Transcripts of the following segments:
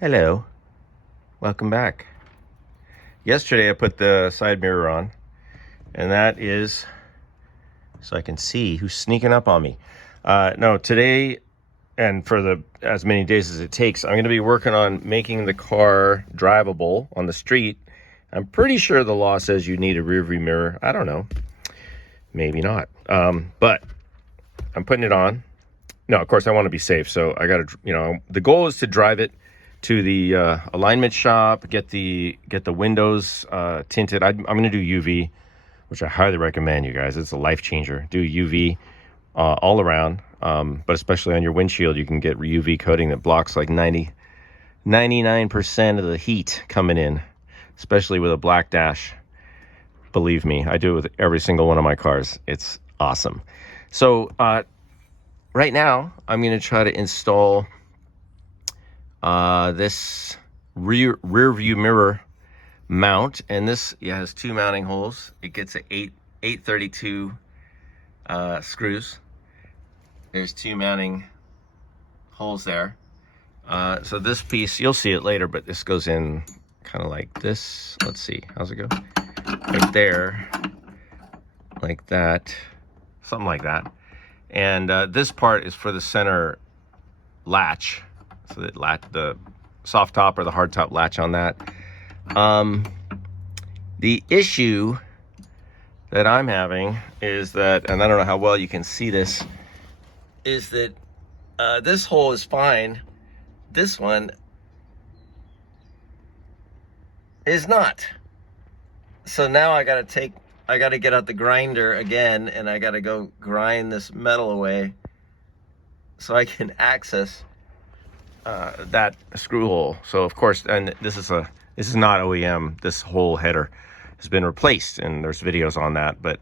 Hello, welcome back. Yesterday I put the side mirror on, and that is so I can see who's sneaking up on me. No, today and for as many days as it takes, I'm going to be working on making the car drivable on the street. I'm pretty sure the law says you need a rear view mirror. I don't know, maybe not. But I'm putting it on. No, of course I want to be safe, so I got to, the goal is to drive it to the alignment shop, get the windows tinted. I'm going to do UV, which I highly recommend, you guys. It's a life changer. Do UV all around, but especially on your windshield, you can get UV coating that blocks like 99% of the heat coming in, especially with a black dash. Believe me, I do it with every single one of my cars. It's awesome. So right now, I'm going to try to install this rear view mirror mount, and this has two mounting holes. It gets a 832 screws. There's two mounting holes there. So this piece, you'll see it later, but this goes in kind of like this. Let's see, how's it go? Right there, like that, something like that. And this part is for the center latch. So that the soft top or the hard top latch on that. The issue that I'm having is that, and I don't know how well you can see this, is that this hole is fine. This one is not. So now I gotta get out the grinder again, and I gotta go grind this metal away so I can access that screw hole. So of course, and this is not OEM. This whole header has been replaced, and there's videos on that. But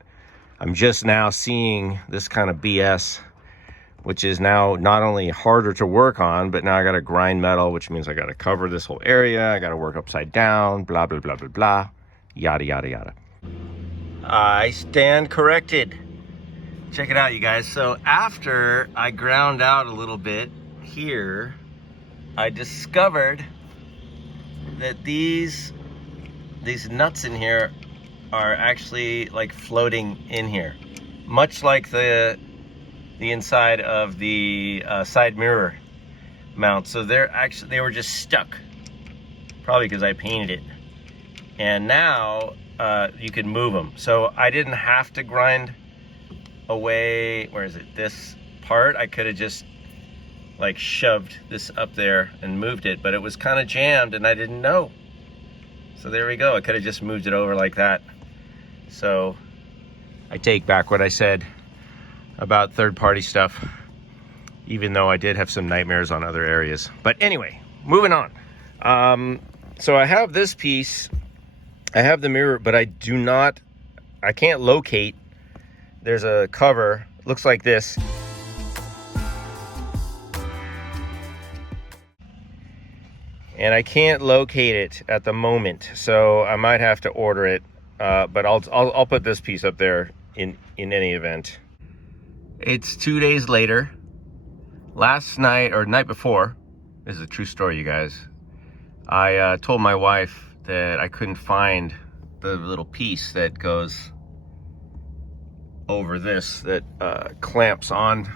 I'm just now seeing this kind of BS, which is now not only harder to work on, but now I got to grind metal, which means I got to cover this whole area. I got to work upside down. Blah blah blah blah blah. Yada yada yada. I stand corrected. Check it out, you guys. So after I ground out a little bit here, I discovered that these nuts in here are actually like floating in here, much like the inside of the side mirror mount. So they were just stuck, probably because I painted it. And now you can move them. So I didn't have to grind away, where is it, this part. I could have just like shoved this up there and moved it, but it was kind of jammed and I didn't know. So there we go. I could have just moved it over like that. So I take back what I said about third-party stuff, even though I did have some nightmares on other areas. But anyway, moving on. So I have this piece, I have the mirror, but I can't locate. There's a cover, looks like this. And I can't locate it at the moment, so I might have to order it. But I'll put this piece up there in any event. It's 2 days later. Last night, or night before, this is a true story, you guys. I told my wife that I couldn't find the little piece that goes over this, that clamps on.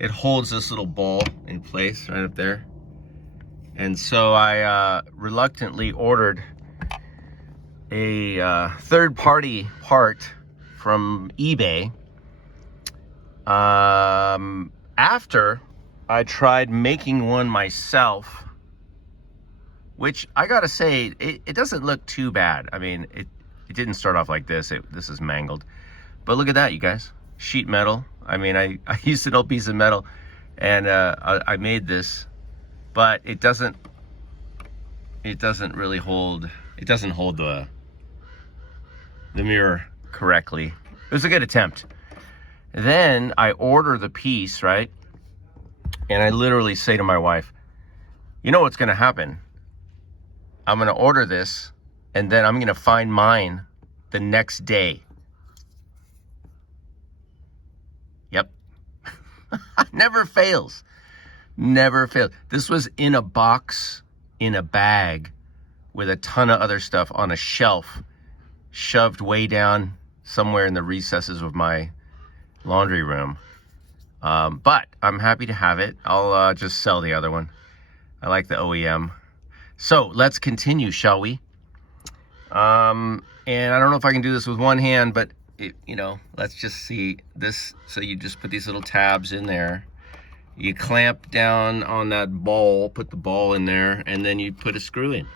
It holds this little ball in place right up there. And so I reluctantly ordered a third-party part from eBay after I tried making one myself, which I gotta say, it doesn't look too bad. I mean, it didn't start off like this. This is mangled. But look at that, you guys. Sheet metal. I mean, I used an old piece of metal, and I made this. But it doesn't really hold, it doesn't hold the mirror correctly. It was a good attempt. Then I order the piece, right? And I literally say to my wife, you know what's gonna happen? I'm gonna order this, and then I'm gonna find mine the next day. Yep. Never fails. Never failed. This was in a box in a bag with a ton of other stuff on a shelf, shoved way down somewhere in the recesses of my laundry room. But I'm happy to have it. I'll just sell the other one. I like the OEM. So let's continue, shall we? And I don't know if I can do this with one hand, but you know, let's just see this. So you just put these little tabs in there. You clamp down on that ball, put the ball in there, and then you put a screw in.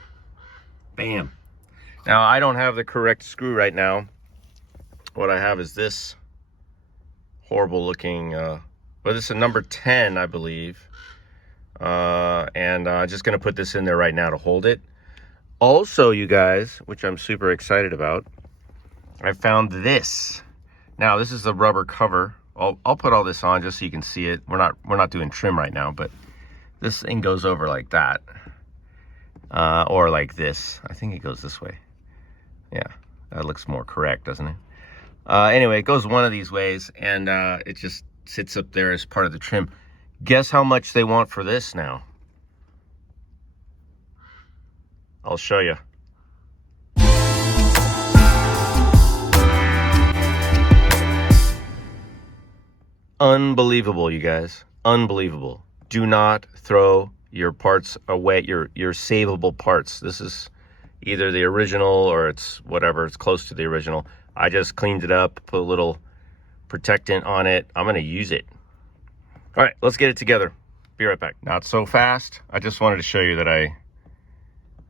Bam. Now, I don't have the correct screw right now. What I have is this horrible looking, well, this is a number 10, I believe. And I'm just gonna put this in there right now to hold it. Also, you guys, which I'm super excited about, I found this. Now, this is the rubber cover. I'll put all this on just so you can see it. We're not doing trim right now, but this thing goes over like that, or like this. I think it goes this way. Yeah, that looks more correct, doesn't it? Anyway, it goes one of these ways, and it just sits up there as part of the trim. Guess how much they want for this now? I'll show you. Unbelievable, you guys. Unbelievable. Do not throw your parts away, your savable parts. This is either the original or it's whatever, it's close to the original. I just cleaned it up, put a little protectant on it. I'm gonna use it. All right, let's get it together. Be right back. Not so fast. I just wanted to show you that I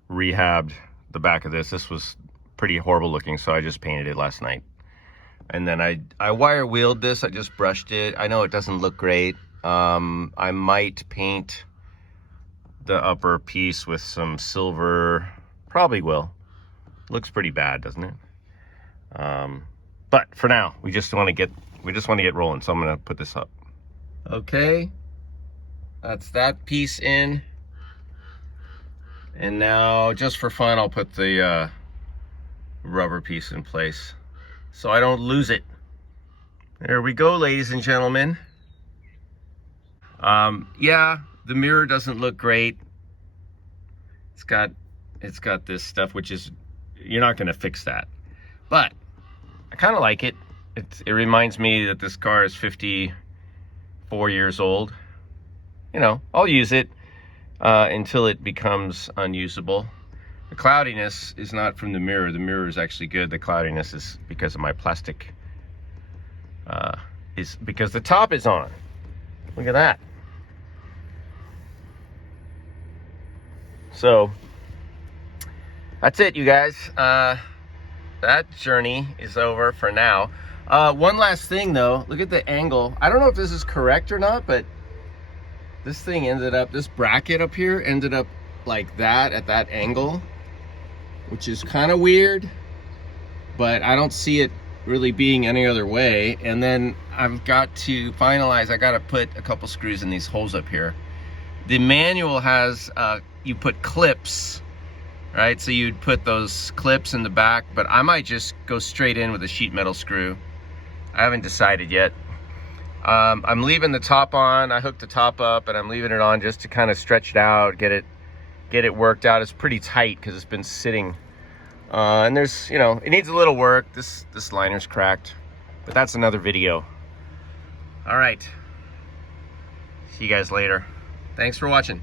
rehabbed the back of this. This was pretty horrible looking, so I just painted it last night. And then I wire wheeled this. I just brushed it. I know it doesn't look great. I might paint the upper piece with some silver. Probably will. Looks pretty bad, doesn't it? But for now, we just want to get rolling. So I'm gonna put this up. Okay, that's that piece in. And now, just for fun, I'll put the rubber piece in place so I don't lose it. There we go, ladies and gentlemen. Yeah, the mirror doesn't look great. It's got this stuff, which is, you're not gonna fix that. But I kind of like it. It reminds me that this car is 54 years old. You know, I'll use it until it becomes unusable. The cloudiness is not from the mirror. The mirror is actually good. The cloudiness is because of my plastic, is because the top is on. Look at that. So that's it, you guys. That journey is over for now. One last thing though, look at the angle. I don't know if this is correct or not, but this thing ended up, this bracket up here ended up like that at that angle, which is kind of weird, but I don't see it really being any other way. And then I've got to finalize, I got to put a couple screws in these holes up here. The manual has, you put clips, right? So you'd put those clips in the back, but I might just go straight in with a sheet metal screw. I haven't decided yet. I'm leaving the top on. I hooked the top up and I'm leaving it on just to kind of stretch it out, get it worked out. It's pretty tight because it's been sitting. And there's, you know, it needs a little work. This liner's cracked, but that's another video. All right. See you guys later. Thanks for watching.